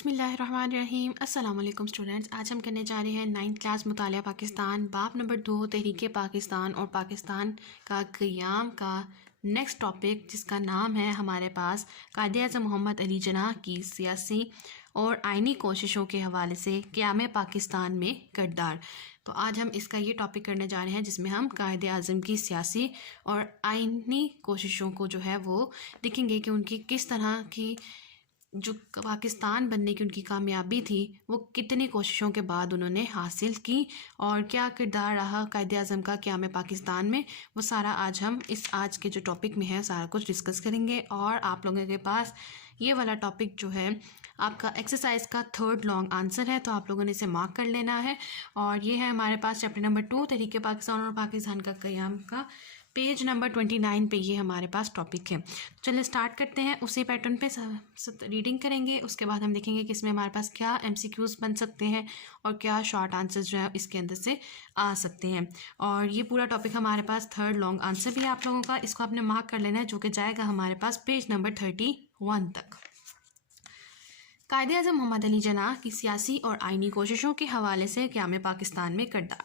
بسم اللہ الرحمن الرحیم۔ السلام علیکم اسٹوڈنٹس، آج ہم کرنے جا رہے ہیں 9th کلاس مطالعہ پاکستان، باب نمبر 2 تحریک پاکستان اور پاکستان کا قیام کا نیکسٹ ٹاپک، جس کا نام ہے ہمارے پاس قائد اعظم محمد علی جناح کی سیاسی اور آئینی کوششوں کے حوالے سے قیام پاکستان میں کردار۔ تو آج ہم اس کا یہ ٹاپک کرنے جا رہے ہیں جس میں ہم قائد اعظم کی سیاسی اور آئینی کوششوں کو جو ہے وہ دیکھیں گے کہ ان کی کس طرح کی جو پاکستان بننے کی ان کی کامیابی تھی وہ کتنی کوششوں کے بعد انہوں نے حاصل کی، اور کیا کردار رہا قائد اعظم کا قیام پاکستان میں، وہ سارا آج ہم آج کے جو ٹاپک میں ہے سارا کچھ ڈسکس کریں گے۔ اور آپ لوگوں کے پاس یہ والا ٹاپک جو ہے آپ کا ایکسرسائز کا 3rd لانگ آنسر ہے، تو آپ لوگوں نے اسے مارک کر لینا ہے۔ اور یہ ہے ہمارے پاس چیپٹر نمبر 2 تحریک پاکستان اور پاکستان کا قیام کا، پیج نمبر 29 پہ یہ ہمارے پاس ٹاپک ہے۔ چلے اسٹارٹ کرتے ہیں، اسی پیٹرن پہ ریڈنگ کریں گے، اس کے بعد ہم دیکھیں گے کہ اس میں ہمارے پاس کیا MCQs بن سکتے ہیں اور کیا شارٹ آنسرز جو ہیں اس کے اندر سے آ سکتے ہیں۔ اور یہ پورا ٹاپک ہمارے پاس 3rd لانگ آنسر بھی ہے آپ لوگوں کا، اس کو آپ نے مارک کر لینا ہے، جو کہ جائے گا ہمارے پاس پیج نمبر 31 تک۔ قائد اعظم محمد علی جناح کی سیاسی اور آئینی کوششوں کے حوالے سے قیام پاکستان میں کردار۔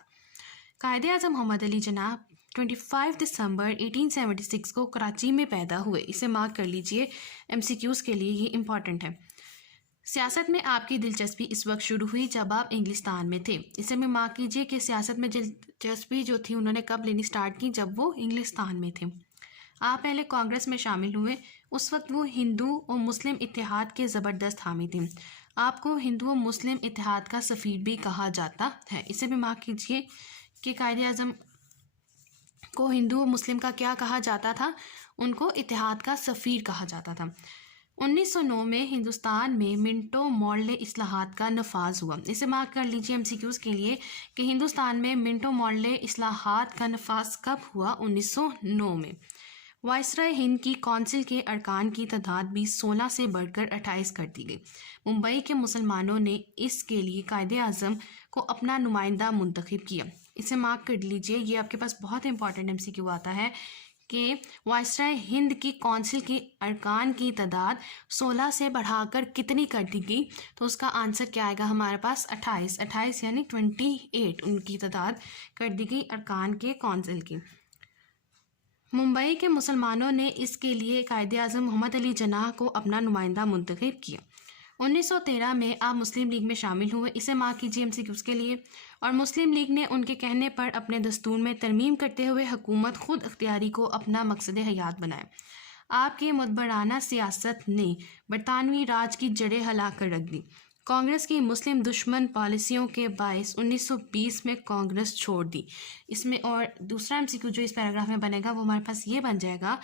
قائد اعظم محمد علی جناح 25 دسمبر 1876 کو کراچی میں پیدا ہوئے، اسے مارک کر لیجئے، MCQs کے لیے یہ امپورٹنٹ ہے۔ سیاست میں آپ کی دلچسپی اس وقت شروع ہوئی جب آپ انگلستان میں تھے، اسے میں مارک کیجئے کہ سیاست میں دلچسپی جو تھی انہوں نے کب لینی سٹارٹ کی، جب وہ انگلستان میں تھے۔ آپ پہلے کانگریس میں شامل ہوئے، اس وقت وہ ہندو اور مسلم اتحاد کے زبردست حامی تھے۔ آپ کو ہندو و مسلم اتحاد کا سفیر بھی کہا جاتا ہے، اسے بھی مارک کیجئے کہ قائد اعظم کو ہندو و مسلم کا کیا کہا جاتا تھا، ان کو اتحاد کا سفیر کہا جاتا تھا۔ 1909 میں ہندوستان میں منٹو مارلے اصلاحات کا نفاذ ہوا، اسے مارک کر لیجئے MCQs کے لیے کہ ہندوستان میں منٹو مارلے اصلاحات کا نفاذ کب ہوا، 1909 میں۔ وائسرائے ہند کی کونسل کے ارکان کی تعداد بھی 16 سے بڑھ کر 28 کر دی گئی۔ ممبئی کے مسلمانوں نے اس کے لیے قائد اعظم کو اپنا نمائندہ منتخب کیا، اسے مارک کر لیجئے، یہ آپ کے پاس بہت امپورٹنٹ MCQ آتا ہے کہ وائسرائے ہند کی کونسل کے ارکان کی تعداد 16 سے بڑھا کر کتنی کر دی گئی، تو اس کا آنسر کیا آئے گا ہمارے پاس 28 یعنی 28 ان کی تعداد کر دی گئی ارکان کے کونسل کی۔ ممبئی کے مسلمانوں نے اس کے لیے قائد اعظم محمد علی جناح کو اپنا نمائندہ منتخب کیا۔ 1913 میں آپ مسلم لیگ میں شامل ہوئے، اسے مارک کیجیے MCQs کے لیے، اور مسلم لیگ نے ان کے کہنے پر اپنے دستور میں ترمیم کرتے ہوئے حکومت خود اختیاری کو اپنا مقصد حیات بنایا۔ آپ کے مدبرانہ سیاست نے برطانوی راج کی جڑیں ہلا کر رکھ دی۔ کانگریس کی مسلم دشمن پالیسیوں کے باعث 1920 میں کانگریس چھوڑ دی۔ اس میں اور دوسرا MCQ جو اس پیراگراف میں بنے گا وہ ہمارے پاس یہ بن جائے گا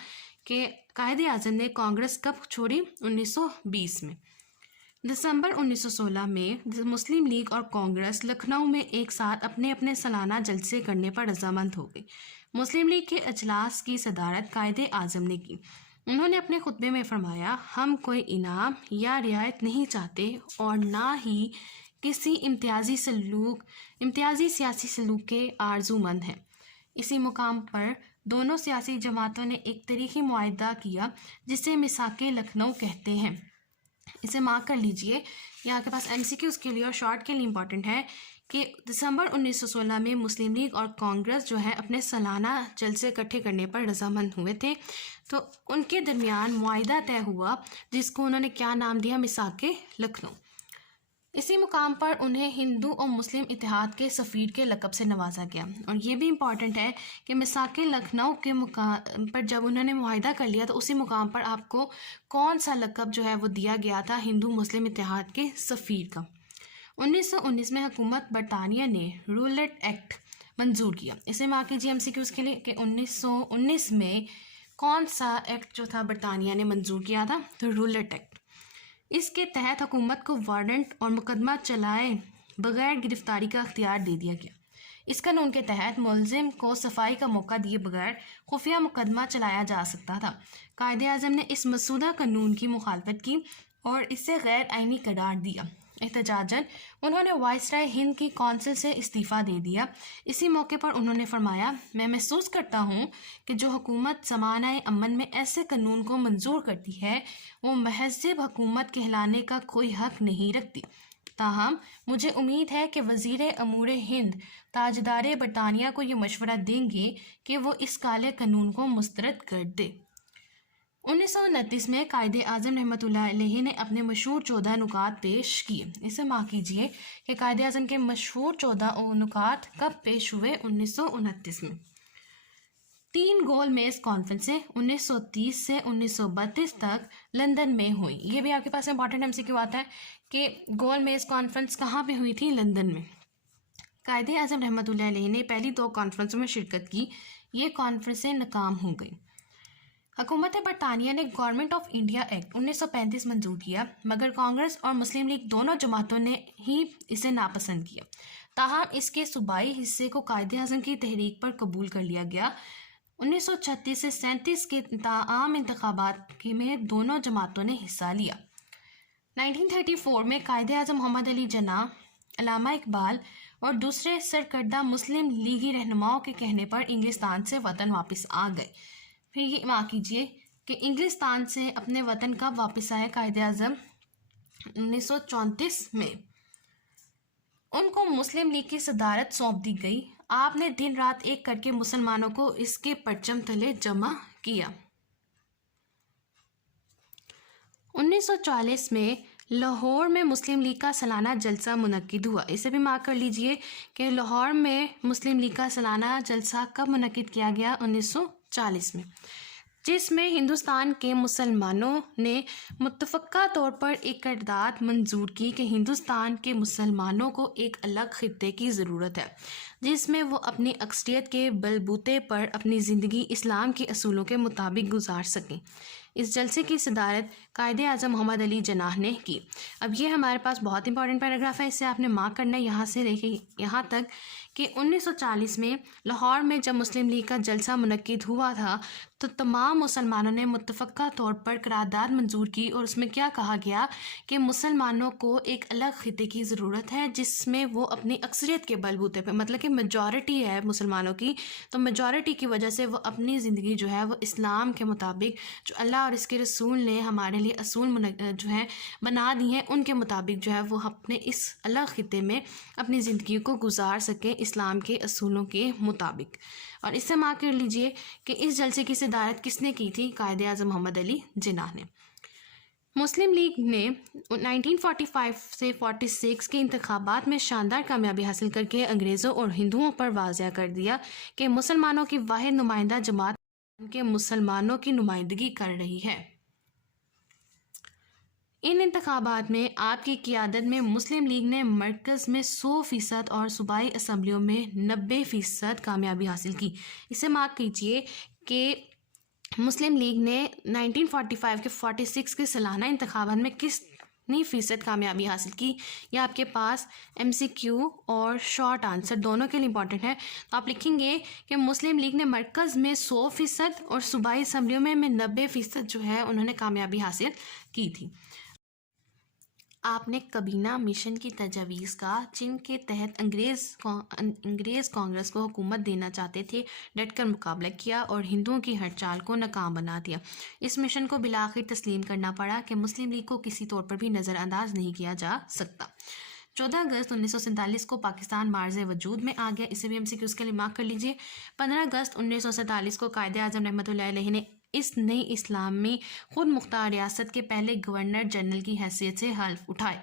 کہ قائد اعظم نے کانگریس کب چھوڑی، 1920 میں۔ دسمبر 1916 میں مسلم لیگ اور کانگریس لکھنؤ میں ایک ساتھ اپنے اپنے سالانہ جلسے کرنے پر رضامند ہو گئی۔ مسلم لیگ کے اجلاس کی صدارت قائد اعظم نے کی۔ انہوں نے اپنے خطبے میں فرمایا، ہم کوئی انعام یا رعایت نہیں چاہتے اور نہ ہی کسی امتیازی سیاسی سلوک کے آرزو مند ہیں۔ اسی مقام پر دونوں سیاسی جماعتوں نے ایک تاریخی معاہدہ کیا جسے میثاق لکھنؤ کہتے ہیں، اسے مارک کر لیجئے، یہاں کے پاس MCQs کے لیے اور شارٹ کے لیے امپورٹنٹ ہے کہ دسمبر 1916 میں مسلم لیگ اور کانگریس جو ہے اپنے سالانہ جلسے اکٹھے کرنے پر رضامند ہوئے تھے، تو ان کے درمیان معاہدہ طے ہوا جس کو انہوں نے کیا نام دیا، میثاق لکھنؤ۔ اسی مقام پر انہیں ہندو اور مسلم اتحاد کے سفیر کے لقب سے نوازا گیا، اور یہ بھی امپورٹنٹ ہے کہ میثاق لکھنؤ کے مقام پر جب انہوں نے معاہدہ کر لیا تو اسی مقام پر آپ کو کون سا لقب جو ہے وہ دیا گیا تھا، ہندو مسلم اتحاد کے سفیر کا۔ 1919 میں حکومت برطانیہ نے رولٹ ایکٹ منظور کیا، اسے مارک کیجیے MCQs کے لیے کہ 1919 میں کون سا ایکٹ جو تھا برطانیہ نے منظور کیا تھا، تو رولٹ ایکٹ۔ اس کے تحت حکومت کو وارنٹ اور مقدمہ چلائے بغیر گرفتاری کا اختیار دے دیا گیا۔ اس قانون کے تحت ملزم کو صفائی کا موقع دیے بغیر خفیہ مقدمہ چلایا جا سکتا تھا۔ قائد اعظم نے اس مسودہ قانون کی مخالفت کی اور اسے غیر آئینی قرار دیا۔ احتجاجاً انہوں نے وائسرائے ہند کی کونسل سے استعفیٰ دے دیا۔ اسی موقع پر انہوں نے فرمایا، میں محسوس کرتا ہوں کہ جو حکومت زمانہ امن میں ایسے قانون کو منظور کرتی ہے وہ مہذب حکومت کہلانے کا کوئی حق نہیں رکھتی۔ تاہم مجھے امید ہے کہ وزیر امور ہند تاجدار برطانیہ کو یہ مشورہ دیں گے کہ وہ اس کالے قانون کو مسترد کر دے۔ 1929 میں قائد اعظم رحمۃ اللہ علیہ نے اپنے مشہور 14 نکات پیش کیے۔ اسے مارک کیجئے کہ قائد اعظم کے مشہور 14 نکات کب پیش ہوئے؟ 1929 میں۔ 3 گول میز کانفرنسیں 1930 سے 1932 تک لندن میں ہوئیں۔ یہ بھی آپ کے پاس امپورٹنٹ MCQ آتا ہے کہ گول میز کانفرنس کہاں پہ ہوئی تھی؟ لندن میں۔ قائد اعظم رحمۃ اللہ علیہ نے پہلی 2 کانفرنسوں میں شرکت کی، یہ کانفرنسیں ناکام ہو گئیں۔ حکومت برطانیہ نے گورنمنٹ آف انڈیا ایکٹ 1935 منظور کیا، مگر کانگریس اور مسلم لیگ دونوں جماعتوں نے ہی اسے ناپسند کیا۔ تاہم اس کے صوبائی حصے کو قائد اعظم کی تحریک پر قبول کر لیا گیا۔ 1936 سے 37 کے عام انتخابات میں دونوں جماعتوں نے حصہ لیا۔ 1934 میں قائد اعظم محمد علی جناح، علامہ اقبال اور دوسرے سرکردہ مسلم لیگی رہنماؤں کے کہنے پر انگلستان سے وطن واپس آ گئے۔ پھر یہ مارک کیجئے کہ انگلستان سے اپنے وطن کب واپس آئے قائد اعظم؟ 1934 میں۔ ان کو مسلم لیگ کی صدارت سونپ دی گئی۔ آپ نے دن رات ایک کر کے مسلمانوں کو اس کے پرچم تلے جمع کیا۔ 1940 میں لاہور میں مسلم لیگ کا سالانہ جلسہ منعقد ہوا۔ اسے بھی مارک کر لیجئے کہ لاہور میں مسلم لیگ کا سالانہ جلسہ کب منعقد کیا گیا؟ 1940 میں، جس میں ہندوستان کے مسلمانوں نے متفقہ طور پر ایک قرارداد منظور کی کہ ہندوستان کے مسلمانوں کو ایک الگ خطے کی ضرورت ہے جس میں وہ اپنی اکثریت کے بلبوتے پر اپنی زندگی اسلام کے اصولوں کے مطابق گزار سکیں۔ اس جلسے کی صدارت قائد اعظم محمد علی جناح نے کی۔ اب یہ ہمارے پاس بہت امپورٹنٹ پیراگراف ہے، اسے آپ نے مارک کرنا ہے یہاں سے لے کے یہاں تک کہ 1940 میں لاہور میں جب مسلم لیگ کا جلسہ منعقد ہوا تھا تو تمام مسلمانوں نے متفقہ طور پر قرارداد منظور کی، اور اس میں کیا کہا گیا کہ مسلمانوں کو ایک الگ خطے کی ضرورت ہے جس میں وہ اپنی اکثریت کے بلبوتے پہ، مطلب کہ میجورٹی ہے مسلمانوں کی، تو میجورٹی کی وجہ سے وہ اپنی زندگی جو ہے وہ اسلام کے مطابق جو اللہ اور اس کے رسول نے ہمارے لیے اصول جو ہے بنا دی ہیں ان کے مطابق جو ہے وہ اپنے اس الگ خطے میں اپنی زندگی کو گزار سکیں اسلام کے اصولوں کے مطابق۔ اور اس سے مارک کر لیجئے کہ اس جلسے کی صدارت کس نے کی تھی؟ قائد اعظم محمد علی جناح نے۔ مسلم لیگ نے 1945 سے 46 کے انتخابات میں شاندار کامیابی حاصل کر کے انگریزوں اور ہندوؤں پر واضح کر دیا کہ مسلمانوں کی واحد نمائندہ جماعت ان کے مسلمانوں کی نمائندگی کر رہی ہے۔ ان انتخابات میں آپ کی قیادت میں مسلم لیگ نے مرکز میں 100% اور صوبائی اسمبلیوں میں 90% کامیابی حاصل کی۔ اسے مارک کیجئے کہ مسلم لیگ نے 1945 کے 46 کے سالانہ انتخابات میں کتنی فیصد کامیابی حاصل کی؟ یہ آپ کے پاس MCQ اور شارٹ آنسر دونوں کے لیے امپورٹنٹ ہے۔ تو آپ لکھیں گے کہ مسلم لیگ نے مرکز میں 100% اور صوبائی اسمبلیوں میں 90% جو ہے انہوں نے کامیابی حاصل کی تھی۔ آپ نے کابینہ مشن کی تجاویز کا جن کے تحت انگریز کانگریس کو حکومت دینا چاہتے تھے ڈٹ کر مقابلہ کیا اور ہندوؤں کی ہر چال کو ناکام بنا دیا۔ اس مشن کو بالآخر تسلیم کرنا پڑا کہ مسلم لیگ کو کسی طور پر بھی نظر انداز نہیں کیا جا سکتا۔ 14 اگست 1947 کو پاکستان معرض وجود میں آ گیا۔ اسے بھی MCQ کے لیے مارک کر لیجئے۔ 15 اگست 1947 کو قائد اعظم رحمۃ اللہ علیہ نے اس نئی اسلامی خود مختار ریاست کے پہلے گورنر جنرل کی حیثیت سے حلف اٹھائے۔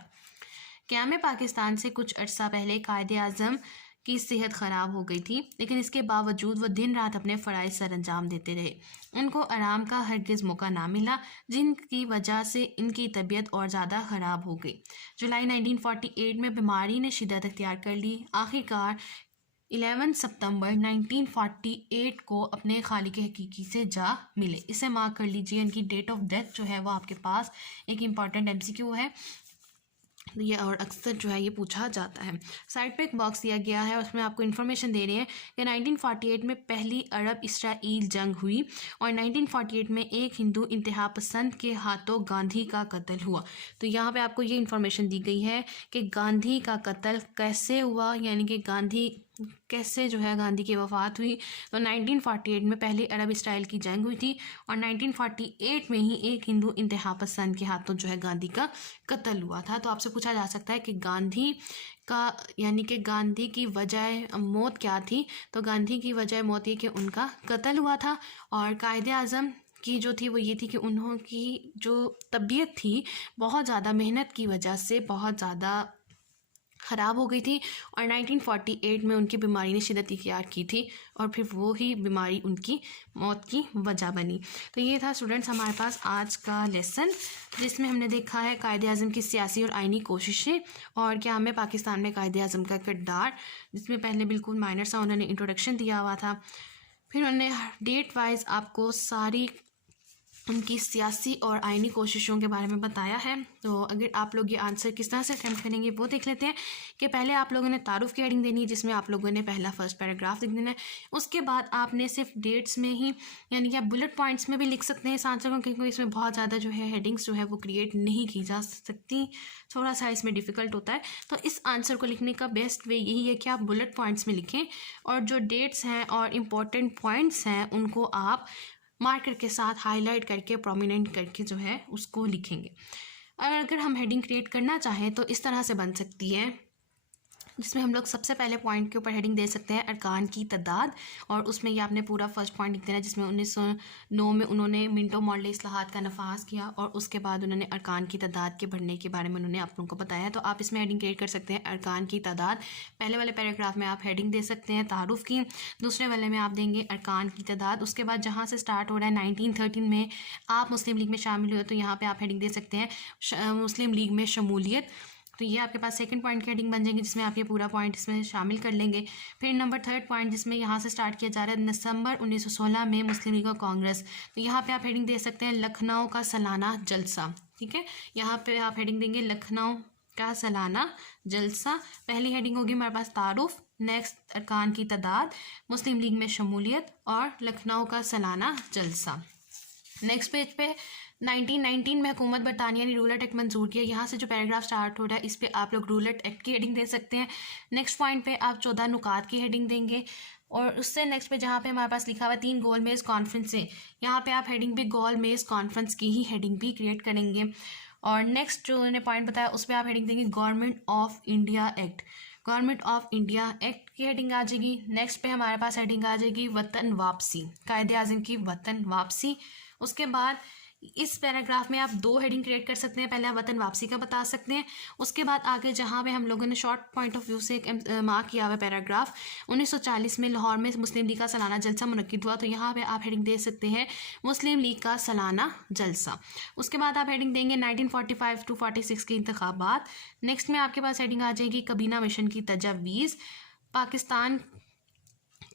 قیام پاکستان سے کچھ عرصہ پہلے قائد اعظم کی صحت خراب ہو گئی تھی، لیکن اس کے باوجود وہ دن رات اپنے فرائض سر انجام دیتے رہے۔ ان کو آرام کا ہرگز موقع نہ ملا، جن کی وجہ سے ان کی طبیعت اور زیادہ خراب ہو گئی۔ جولائی 1948 میں بیماری نے شدت اختیار کر لی۔ آخرکار 11 ستمبر 1948 کو اپنے خالق حقیقی سے جا ملے۔ اسے مارک کر لیجئے، ان کی ڈیٹ آف ڈیتھ جو ہے وہ آپ کے پاس ایک امپورٹنٹ MCQ ہے۔ یہ اور اکثر جو ہے یہ پوچھا جاتا ہے۔ سائڈ پہ ایک باکس دیا گیا ہے، اس میں آپ کو انفارمیشن دے رہے ہیں کہ 1948 میں پہلی عرب اسرائیل جنگ ہوئی اور 1948 میں ایک ہندو انتہا پسند کے ہاتھوں گاندھی کا قتل ہوا۔ تو یہاں پہ آپ کو یہ انفارمیشن دی گئی ہے کہ گاندھی کا قتل کیسے ہوا، یعنی کہ گاندھی کیسے جو ہے گاندھی کی وفات ہوئی۔ تو 1948 میں پہلی عرب اسرائیل کی جنگ ہوئی تھی اور 1948 میں ہی ایک ہندو انتہا پسند کے ہاتھوں جو ہے گاندھی کا قتل ہوا تھا۔ تو آپ سے پوچھا جا سکتا ہے کہ گاندھی کا یعنی کہ گاندھی کی وجہ موت کیا تھی؟ تو گاندھی کی وجہ موت یہ کہ ان کا قتل ہوا تھا، اور قائد اعظم کی جو تھی وہ یہ تھی کہ انہوں کی جو طبیعت تھی بہت زیادہ محنت کی وجہ سے بہت زیادہ خراب ہو گئی تھی، اور 1948 میں ان کی بیماری نے شدت اختیار کی تھی اور پھر وہی بیماری ان کی موت کی وجہ بنی۔ تو یہ تھا اسٹوڈنٹس ہمارے پاس آج کا لیسن، جس میں ہم نے دیکھا ہے قائد اعظم کی سیاسی اور آئینی کوششیں اور کیا ہمیں پاکستان میں قائد اعظم کا کردار، جس میں پہلے بالکل مائنر سا انہوں نے انٹروڈکشن دیا ہوا تھا، پھر انہوں نے ڈیٹ وائز آپ کو ساری ان کی سیاسی اور آئینی کوششوں کے بارے میں بتایا ہے۔ تو اگر آپ لوگ یہ آنسر کس طرح سے اٹیمپٹ کریں گے وہ دیکھ لیتے ہیں کہ پہلے آپ لوگوں نے تعارف کی ہیڈنگ دینی ہے، جس میں آپ لوگوں نے پہلا فرسٹ پیراگراف لکھ دینا ہے۔ اس کے بعد آپ نے صرف ڈیٹس میں ہی یعنی کہ آپ بلٹ پوائنٹس میں بھی لکھ سکتے ہیں اس آنسر کو، کیونکہ اس میں بہت زیادہ جو ہے ہیڈنگس جو ہے وہ کریٹ نہیں کی جا سکتی، تھوڑا سا اس میں ڈیفیکلٹ ہوتا ہے۔ تو اس آنسر کو لکھنے کا بیسٹ وے یہی ہے کہ آپ بلٹ پوائنٹس میں لکھیں اور جو ڈیٹس ہیں اور امپورٹنٹ پوائنٹس ہیں ان کو آپ مارکر کے ساتھ ہائی لائٹ کر کے پرومیننٹ کر کے جو ہے اس کو لکھیں گے۔ اگر ہم ہیڈنگ کریٹ کرنا چاہیں تو اس طرح سے بن سکتی ہے، جس میں ہم لوگ سب سے پہلے پوائنٹ کے اوپر ہیڈنگ دے سکتے ہیں ارکان کی تعداد، اور اس میں یہ آپ نے پورا فرسٹ پوائنٹ لکھ دینا، جس میں 1909 میں انہوں نے منٹو ماڈل اصلاحات کا نفاذ کیا اور اس کے بعد انہوں نے ارکان کی تعداد کے بڑھنے کے بارے میں انہوں نے آپ لوگوں کو بتایا۔ تو آپ اس میں ہیڈنگ کریٹ کر سکتے ہیں ارکان کی تعداد۔ پہلے والے پیراگراف میں آپ ہیڈنگ دے سکتے ہیں تعارف کی، دوسرے والے میں آپ دیں گے ارکان کی تعداد۔ اس کے بعد جہاں سے سٹارٹ ہو رہا ہے 1913 میں آپ مسلم لیگ میں شامل ہوئے، تو یہاں پہ آپ ہیڈنگ دے سکتے ہیں مسلم لیگ میں شمولیت۔ تو یہ آپ کے پاس سیکنڈ پوائنٹ کی ہیڈنگ بن جائیں گے، جس میں آپ یہ پورا پوائنٹ اس میں شامل کر لیں گے۔ پھر نمبر تھرڈ پوائنٹ جس میں یہاں سے سٹارٹ کیا جا رہا ہے دسمبر 1916 میں مسلم لیگ اور کانگریس، تو یہاں پہ آپ ہیڈنگ دے سکتے ہیں لکھنؤ کا سالانہ جلسہ، ٹھیک ہے۔ یہاں پہ آپ ہیڈنگ دیں گے لکھنؤ کا سالانہ جلسہ۔ پہلی ہیڈنگ ہوگی ہمارے پاس تعارف، نیکسٹ ارکان کی تعداد، مسلم لیگ میں شمولیت اور لکھنؤ کا سالانہ جلسہ۔ نیکسٹ پیج پہ 1919 میں حکومت برطانیہ نے رولٹ ایکٹ منظور کیا۔ یہاں سے جو پیراگراف سٹارٹ ہو رہا ہے اس پہ آپ لوگ رولٹ ایکٹ کی ہیڈنگ دے سکتے ہیں۔ نیکسٹ پوائنٹ پہ آپ 14 نکات کی ہیڈنگ دیں گے، اور اس سے نیکسٹ پہ جہاں پہ ہمارے پاس لکھا ہوا ہے 3 گول میز کانفرنسیں، یہاں پہ آپ ہیڈنگ بھی گول میز کانفرنس کی ہی ہیڈنگ بھی کریٹ کریں گے۔ اور نیکسٹ جو انہوں نے پوائنٹ بتایا اس پہ آپ ہیڈنگ دیں گے government of India act, government of India act کی ہیڈنگ آ جائے گی۔ نیکسٹ پہ ہمارے پاس ہیڈنگ آ جائے گی وطن واپسی، قائد اعظم کی وطن واپسی۔ اس کے بعد اس پیراگراف میں آپ 2 ہیڈنگ کریٹ کر سکتے ہیں، پہلے آپ وطن واپسی کا بتا سکتے ہیں، اس کے بعد آگے جہاں پہ ہم لوگوں نے شارٹ پوائنٹ آف ویو سے ایک مارک کیا ہوا پیراگراف 1940 میں لاہور میں مسلم لیگ کا سالانہ جلسہ منعقد ہوا، تو یہاں پہ آپ ہیڈنگ دے سکتے ہیں مسلم لیگ کا سالانہ جلسہ۔ اس کے بعد آپ ہیڈنگ دیں گے 1945 to 46 کے انتخابات۔ نیکسٹ میں آپ کے پاس ہیڈنگ آ جائے گی کابینہ مشن کی تجاویز، پاکستان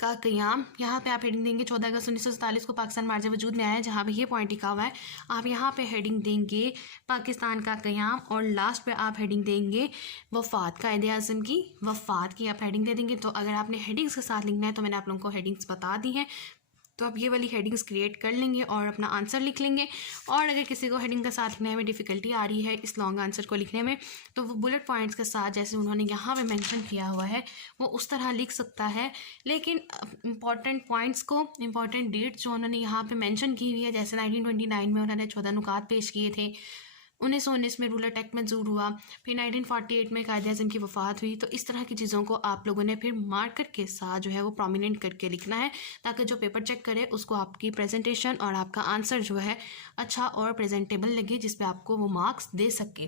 کا قیام، یہاں پہ آپ ہیڈنگ دیں گے 14 اگست 1947 کو پاکستان مارج وجود میں آیا ہے، جہاں پہ یہ پوائنٹ لکھا ہوا ہے آپ یہاں پہ ہیڈنگ دیں گے پاکستان کا قیام، اور لاسٹ پہ آپ ہیڈنگ دیں گے وفات، قائد اعظم کی وفات کی آپ ہیڈنگ دے دیں گے۔ تو اگر آپ نے ہیڈنگس کے ساتھ لکھنا ہے تو میں نے آپ لوگوں کو ہیڈنگس بتا دی ہیں، تو آپ یہ والی ہیڈنگس کریٹ کر لیں گے اور اپنا آنسر لکھ لیں گے۔ اور اگر کسی کو ہیڈنگ کا ساتھ لکھنے میں ڈیفیکلٹی آ رہی ہے اس لانگ آنسر کو لکھنے میں، تو وہ بلٹ پوائنٹس کے ساتھ جیسے انہوں نے یہاں پہ مینشن کیا ہوا ہے وہ اس طرح لکھ سکتا ہے، لیکن امپورٹنٹ پوائنٹس کو، امپورٹنٹ ڈیٹس جو انہوں نے یہاں پہ مینشن کی ہوئی ہے، جیسے 1929 میں انہوں نے 14 نکات پیش کیے تھے، 1919 میں رولٹ ایکٹ منظور ہوا، پھر 1948 میں قائد اعظم کی وفات ہوئی، تو اس طرح کی چیزوں کو آپ لوگوں نے پھر مارکر کے ساتھ جو ہے وہ پرومیننٹ کر کے لکھنا ہے، تاکہ جو پیپر چیک کرے اس کو آپ کی پریزنٹیشن اور آپ کا آنسر جو ہے اچھا اور پریزنٹیبل لگے، جس پہ آپ کو وہ مارکس دے سکے۔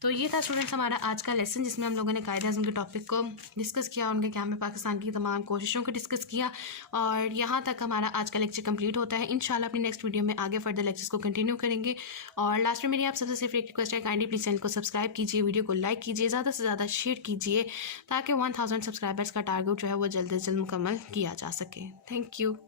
تو یہ تھا اسٹوڈنٹس ہمارا آج کا لیسن، جس میں ہم لوگوں نے قائد اعظم کے ٹاپک کو ڈسکس کیا، ان کے قیام میں پاکستان کی تمام کوششوں کو ڈسکس کیا، اور یہاں تک ہمارا آج کا لیکچر کمپلیٹ ہوتا ہے۔ انشاءاللہ اپنی نیکسٹ ویڈیو میں آگے فردر لیکچرز کو کنٹینیو کریں گے، اور لاسٹ میں میری آپ سب سے صرف ایک ریکویسٹ ہے، کائنڈلی پلیز چینل کو سبسکرائب کیجیے، ویڈیو کو لائک کیجیے، زیادہ سے زیادہ شیئر کیجیے، تاکہ 1000 سبسکرائبرز کا ٹارگیٹ جو ہے وہ جلد از جلد مکمل کیا جا سکے۔ Thank you.